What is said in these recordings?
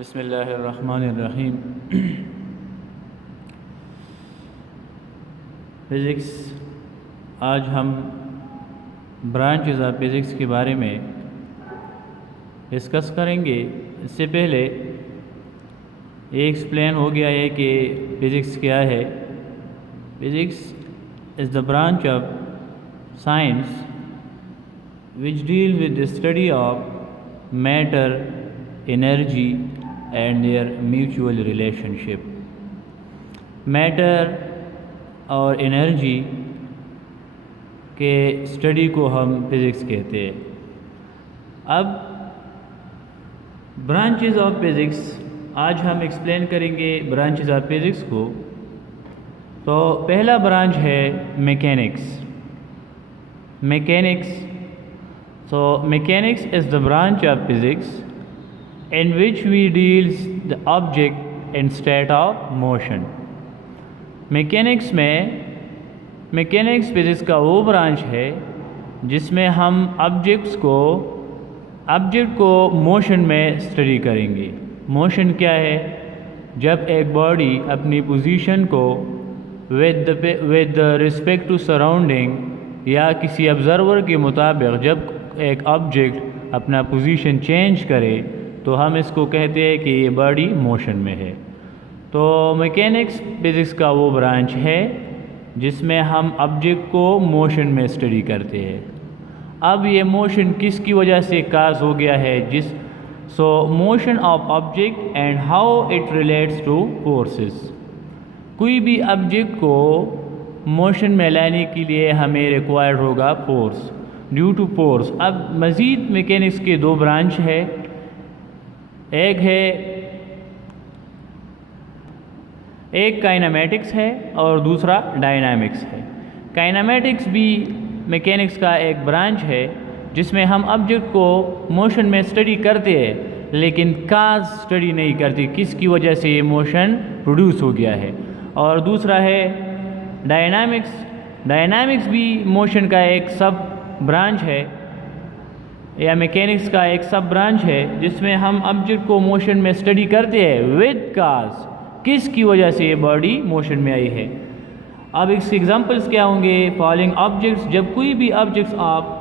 बिस्मिल्लाहिर्रहमानिर्रहीम। फ़िज़िक्स, आज हम ब्रांचेस ऑफ फ़िज़िक्स के बारे में डिस्कस करेंगे। इससे पहले ये एक्सप्लेन हो गया है कि फ़िज़िक्स क्या है। Physics is the branch of science which deal with the study of matter, energy and their mutual relationship. Matter और एनर्जी के स्टडी को हम फिज़िक्स कहते हैं। अब ब्रांचेस ऑफ फिज़िक्स, आज हम एक्सप्लेन करेंगे ब्रांचेस ऑफ फिज़िक्स को। तो पहला ब्रांच है mechanics. So mechanics is the branch of physics in which we deals the object in state of motion. Mechanics physics का वो ब्रांच है जिसमें हम ऑब्जेक्ट को मोशन में स्टडी करेंगे। मोशन क्या है? जब एक बॉडी अपनी पोजीशन को विद रिस्पेक्ट टू सराउंडिंग या किसी ऑब्जर्वर के मुताबिक जब एक ऑब्जेक्ट अपना पोजीशन चेंज करे तो हम इसको कहते हैं कि ये बॉडी मोशन में है। तो मैकेनिक्स फिज़िक्स का वो ब्रांच है जिसमें हम ऑब्जेक्ट को मोशन में स्टडी करते हैं। अब ये मोशन किसकी वजह से काज हो गया है? Motion of object and how it relates two forces. कोई भी ऑब्जेक्ट को मोशन में लाने के लिए हमें रिक्वायर्ड होगा फोर्स, ड्यू टू फोर्स। अब मज़ीद मैकेनिक्स के दो ब्रांच है, एक काइनेमेटिक्स है और दूसरा डायनामिक्स है। काइनेमेटिक्स भी मैकेनिक्स का एक ब्रांच है जिसमें हम ऑब्जेक्ट को मोशन में स्टडी करते हैं लेकिन काज स्टडी नहीं करते, किसकी वजह से ये मोशन प्रोड्यूस हो गया है। और दूसरा है डायनामिक्स भी मोशन का एक सब ब्रांच है या मैकेनिक्स का एक सब ब्रांच है जिसमें हम ऑब्जेक्ट को मोशन में स्टडी करते हैं विद काज, किसकी वजह से ये बॉडी मोशन में आई है। अब इसके एग्जांपल्स क्या होंगे? फॉलोइंग ऑब्जेक्ट्स, जब कोई भी ऑब्जेक्ट्स आप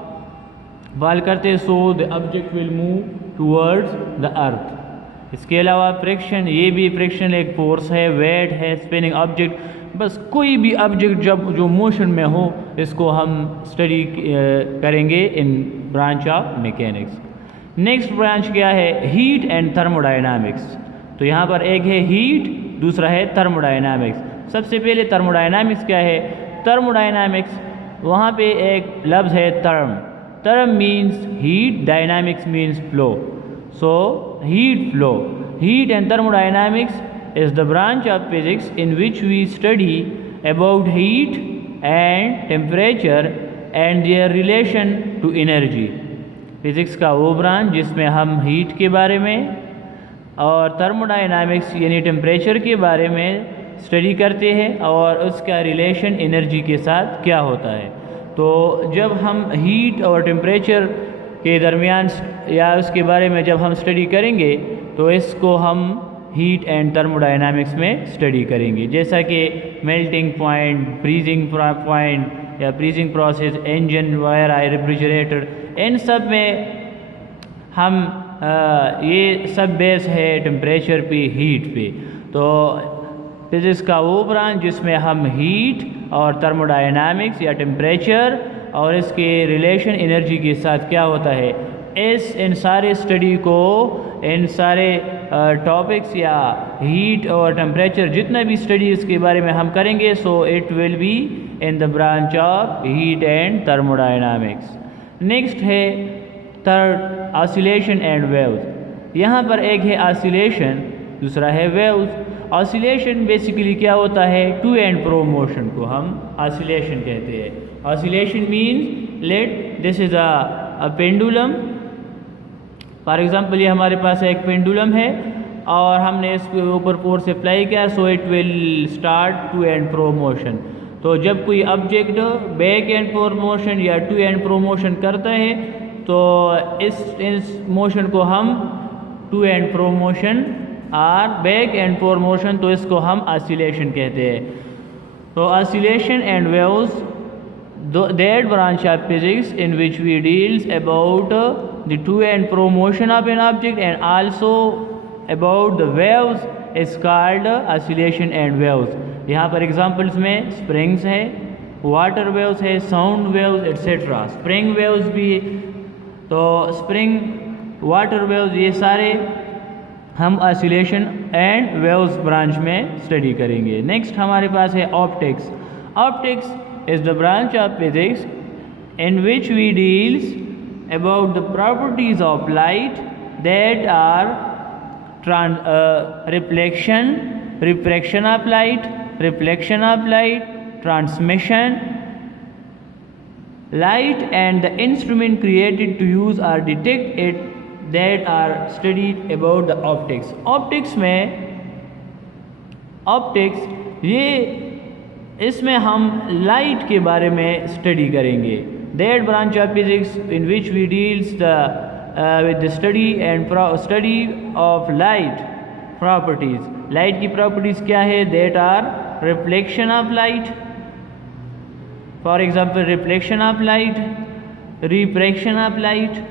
फॉल करते हैं so the object will move towards the earth. इसके अलावा फ्रिक्शन, ये भी फ्रिक्शन एक फोर्स है, वेट है, स्पिनिंग ऑब्जेक्ट, बस कोई भी ऑब्जेक्ट जो मोशन में हो इसको हम स्टडी करेंगे in branch of mechanics. Next branch क्या है? Heat and thermodynamics. तो यहाँ पर एक है हीट, दूसरा है थर्मोडायनामिक्स। सबसे पहले थर्मोडायनामिक्स क्या है? थर्मोडायनामिक्स, वहाँ पे एक लफ्ज़ है term means heat, dynamics means flow. So heat and thermodynamics is the branch of physics in which we study about heat and temperature and their relation to energy. Physics का वो branch जिसमें हम heat के बारे में और thermodynamics यानी temperature के बारे में स्टडी करते हैं और उसका रिलेशन एनर्जी के साथ क्या होता है। तो जब हम हीट और टेम्परेचर के दरमियान या उसके बारे में जब हम स्टडी करेंगे तो इसको हम हीट एंड थर्मोडायनामिक्स में स्टडी करेंगे, जैसा कि मेल्टिंग पॉइंट, फ्रीजिंग पॉइंट या freezing process, engine, wire, refrigerator, इन सब में हम ये सब बेस है टेम्परेचर पे, हीट पे। तो फिज़िक्स का वो ब्रांच जिसमें हम हीट और थर्मोडायनामिक्स या टेम्परेचर और इसके रिलेशन एनर्जी के साथ क्या होता है, इन सारे स्टडी को, इन सारे टॉपिक्स या हीट और टेम्परेचर जितना भी स्टडी इसके बारे में हम करेंगे सो it will be in the branch of heat and thermodynamics. Next है थर्ड, ऑसिलेशन एंड वेव्स। यहाँ पर एक है ऑसिलेशन, दूसरा है वेव्स। ऑसिलेशन बेसिकली क्या होता है? टू एंड फ्रो मोशन को हम ऑसिलेशन कहते हैं। Oscillation means this is a pendulum. For example ये हमारे पास एक पेंडुलम है और हमने इसके ऊपर फोर्स अप्लाई किया so it will start to and fro motion. तो जब कोई object back and forth motion या टू एंड फ्रो मोशन करता है तो इस मोशन को हम to and fro motion or back and forth motion, तो इसको हम ऑसिलेशन कहते हैं। तो oscillation and waves, that branch of physics in which we deals about the to and fro motion of an object and also about the waves is called oscillation and waves। यहाँ पर examples में springs है, water waves है, sound waves etcetera. Spring waves भी, तो spring, water waves, ये सारे हम ऑसिलेशन एंड वेव्स ब्रांच में स्टडी करेंगे। नेक्स्ट हमारे पास है optics. Optics is the branch of physics in which we deals about the properties of light that are reflection of light, reflection of light, transmission light, and the instrument created to use or detect it that are studied about the optics। optics में optics ये इसमें हम light के बारे में study करेंगे। That branch of physics in which we deals with the study and study of light properties. Light की properties क्या है? That are reflection of light, for example reflection of light, refraction of light,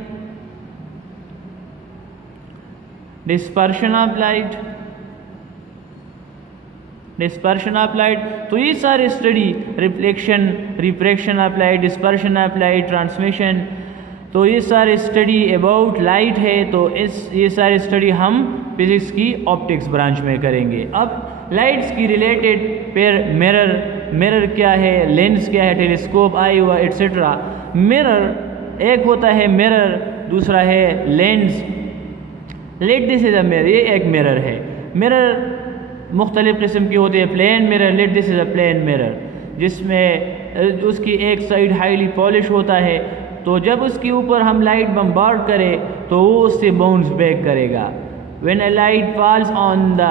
dispersion of light, dispersion of light. तो ये सारे study, reflection, refraction of light, dispersion of light, transmission, तो ये सारे study about light है। तो ये सारे स्टडी हम फिज़िक्स की ऑप्टिक्स ब्रांच में करेंगे। अब लाइट्स की रिलेटेड फिर मिरर क्या है, लेंस क्या है, टेलीस्कोप, आई हुआ एट्सेट्रा। मिरर एक होता है मिरर, दूसरा है lens. Let this is a mirror, ये एक मिरर है। मिरर मुख्तलिफ़ किस्म की होती है। Plane mirror, let this is a plane mirror, जिसमें उसकी एक साइड हाईली पॉलिश होता है, तो जब उसके ऊपर हम लाइट बम्बार्ड करें तो वो उससे बाउंस बैक करेगा। When a light falls on the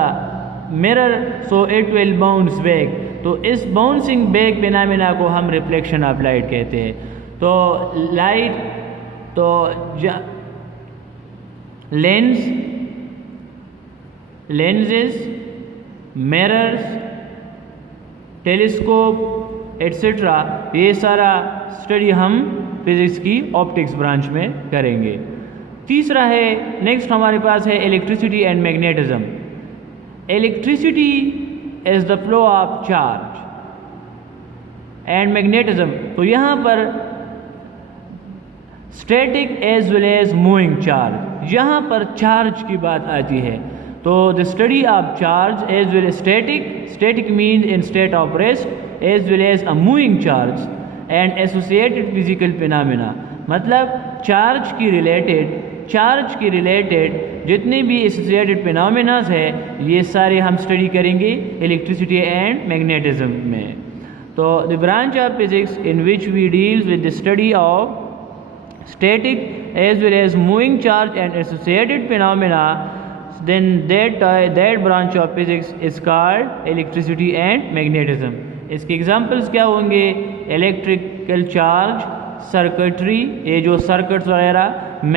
mirror so it will bounce back. तो इस बाउंसिंग बैक फिनोमेना को हम रिफ्लेक्शन ऑफ लाइट कहते हैं। तो लाइट, तो लेंसेज, मिरर्स, टेलीस्कोप एट्सेट्रा, ये सारा स्टडी हम फिज़िक्स की ऑप्टिक्स ब्रांच में करेंगे। तीसरा है, नेक्स्ट हमारे पास है electricity and magnetism. Electricity is the flow of charge and magnetism, तो यहाँ पर static as well as moving charge, यहाँ पर चार्ज की बात आती है। तो the study of charge as well static means in state of rest as well as a moving charge and associated physical phenomena. मतलब चार्ज की रिलेटेड जितने भी एसोसिएटेड फिनोमेनास है, ये सारे हम स्टडी करेंगे इलेक्ट्रिसिटी एंड मैग्नेटिज्म में। तो the branch of physics in which we deals with the study of static as well as moving charge and associated phenomena, then that branch of physics is called electricity and magnetism। इसके examples क्या होंगे? Electrical charge, circuitry, ये जो circuits वगैरह,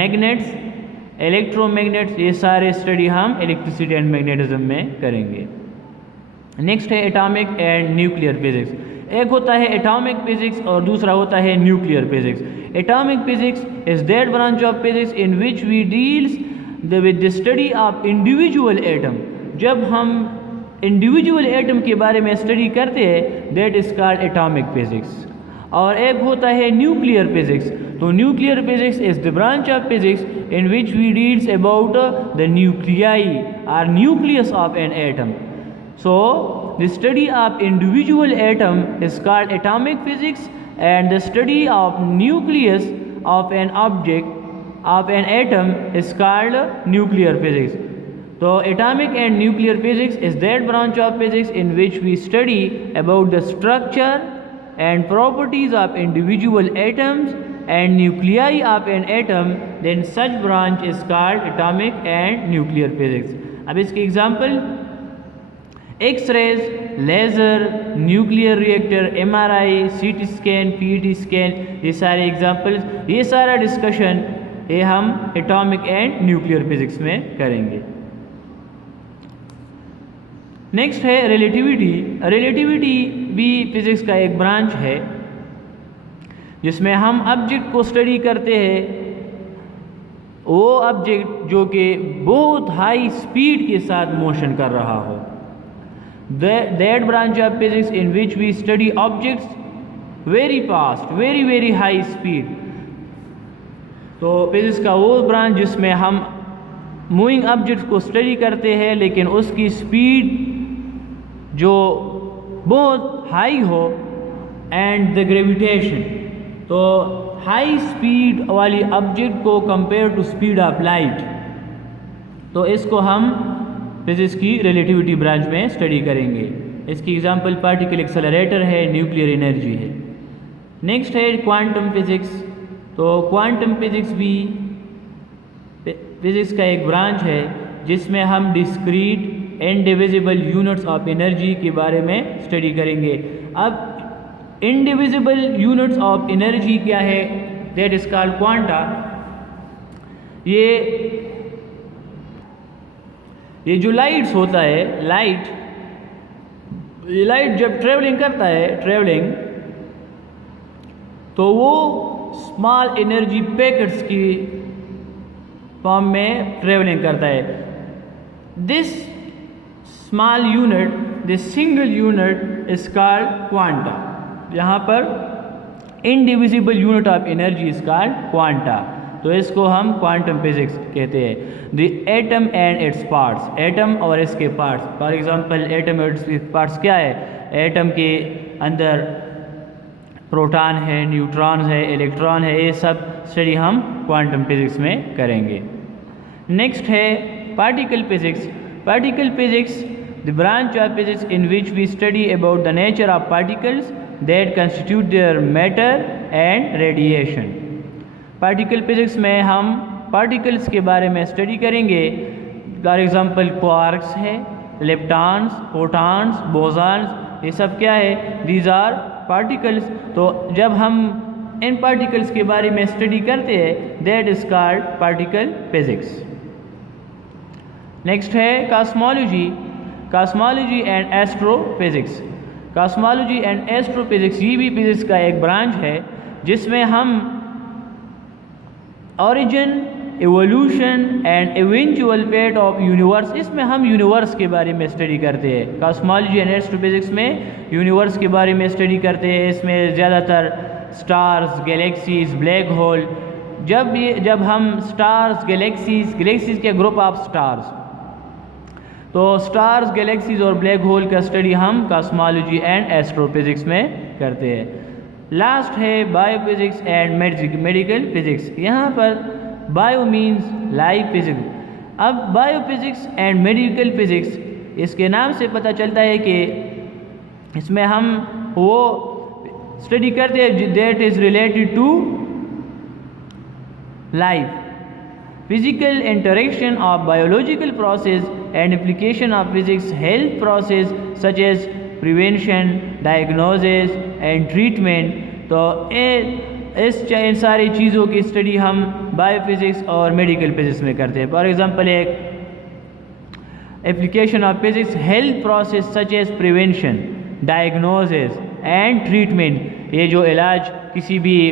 magnets, electromagnets, ये सारे study हम electricity and magnetism में करेंगे। नेक्स्ट है एटॉमिक एंड न्यूक्लियर फिजिक्स। एक होता है एटॉमिक फिजिक्स और दूसरा होता है nuclear physics. Atomic physics is that branch of physics in which we deals with the study of individual atom. जब हम इंडिविजुअल एटम के बारे में स्टडी करते हैं, that is called atomic physics. और एक होता है न्यूक्लियर फिजिक्स। तो nuclear physics is the branch of physics in which we deals about the nuclei और nucleus of an atom. So the study of individual atom is called atomic physics, and the study of nucleus of an object of an atom is called nuclear physics। So atomic and nuclear physics is that branch of physics in which we study about the structure and properties of individual atoms and nuclei of an atom, then such branch is called atomic and nuclear physics। अब इसके example X-rays, laser, nuclear reactor, MRI, CT scan, PET scan, ये सारे examples, ये सारा discussion ये हम atomic and nuclear physics में करेंगे। नेक्स्ट है रिलेटिविटी। रिलेटिविटी भी फिज़िक्स का एक ब्रांच है जिसमें हम ऑब्जेक्ट को स्टडी करते हैं, वो ऑब्जेक्ट जो कि बहुत हाई स्पीड के साथ मोशन कर रहा हो। That branch of physics in which we study objects very fast, very high speed. तो फिजिक्स का वो ब्रांच जिसमें हम मूविंग ऑब्जेक्ट्स को स्टडी करते हैं लेकिन उसकी स्पीड जो बहुत हाई हो, एंड द ग्रेविटेशन। तो हाई स्पीड वाली ऑब्जेक्ट को compare to speed of light, तो इसको हम फिजिक्स की रिलेटिविटी ब्रांच में स्टडी करेंगे। इसकी एग्जांपल पार्टिकल एक्सेलरेटर है, न्यूक्लियर एनर्जी है। नेक्स्ट है क्वांटम फिजिक्स। तो क्वांटम फिजिक्स भी फिजिक्स का एक ब्रांच है जिसमें हम discrete indivisible units of energy के बारे में स्टडी करेंगे। अब इंडिविजिबल यूनिट्स ऑफ एनर्जी क्या है? That is called quanta. ये जो लाइट्स होता है, लाइट जब ट्रेवलिंग करता है तो वो स्मॉल एनर्जी पैकेट्स की फॉर्म में ट्रेवलिंग करता है। This small unit, this single unit is called quanta. यहाँ पर indivisible unit of energy is called quanta, तो इसको हम क्वांटम फिजिक्स कहते हैं। The atom and its parts, atom और इसके पार्ट्स। फॉर एग्जांपल एटम और इसके पार्ट्स क्या है? एटम के अंदर प्रोटॉन है, न्यूट्रॉन है, इलेक्ट्रॉन है, ये सब स्टडी हम क्वांटम फिजिक्स में करेंगे। नेक्स्ट है particle physics. Particle physics the branch of physics in which we study about the nature of particles that constitute their matter and radiation. Particle physics में हम पार्टिकल्स के बारे में स्टडी करेंगे। फॉर एग्जांपल क्वार्क्स है, leptons, protons, bosons, ये सब क्या है? These are particles. तो जब हम इन पार्टिकल्स के बारे में स्टडी करते हैं, that is called particle physics. Next है cosmology. Cosmology and astrophysics. Cosmology and astrophysics ये भी फिजिक्स का एक ब्रांच है जिसमें हम origin, evolution and eventual fate of universe, इसमें हम यूनिवर्स के बारे में स्टडी करते हैं। कॉस्मोलॉजी एंड एस्ट्रोफिजिक्स में यूनिवर्स के बारे में स्टडी करते हैं। इसमें ज़्यादातर स्टार्स, गैलेक्सीज, ब्लैक होल, जब हम स्टार्स, गैलेक्सीज के ग्रुप ऑफ स्टार्स, तो स्टार्स, गैलेक्सीज और ब्लैक होल का स्टडी हम कॉस्मोलॉजी एंड एस्ट्रोफिजिक्स में करते हैं। लास्ट है बायोफिजिक्स एंड मेडिकल फिजिक्स। यहाँ पर बायो मीन्स लाइफ फिजिक्स। अब बायोफिजिक्स एंड मेडिकल फिजिक्स, इसके नाम से पता चलता है कि इसमें हम वो स्टडी करते हैं that is related to life, physical interaction of biological process and application of physics health process such as prevention, diagnosis and treatment. तो इन सारी चीज़ों की स्टडी हम बायोफिजिक्स और मेडिकल फिजिक्स में करते हैं। फॉर एग्जांपल एक application of physics health process such as prevention, diagnosis and treatment, ये जो इलाज किसी भी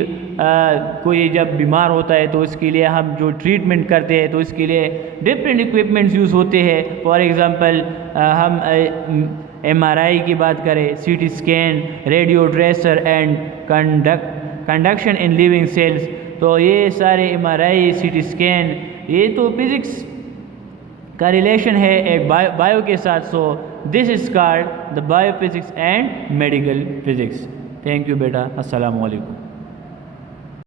कोई जब बीमार होता है तो उसके लिए हम जो ट्रीटमेंट करते हैं तो इसके लिए डिफरेंट इक्विपमेंट्स यूज़ होते हैं। फॉर एग्जांपल हम MRI की बात करें, CT scan, radio tracer and conduction in living cells, तो ये सारे MRI, CT स्कैन, ये तो फिज़िक्स का रिलेशन है एक बायो के साथ। So this is called the biophysics and medical physics. Thank you बेटा, अस्सलाम वालेकुम।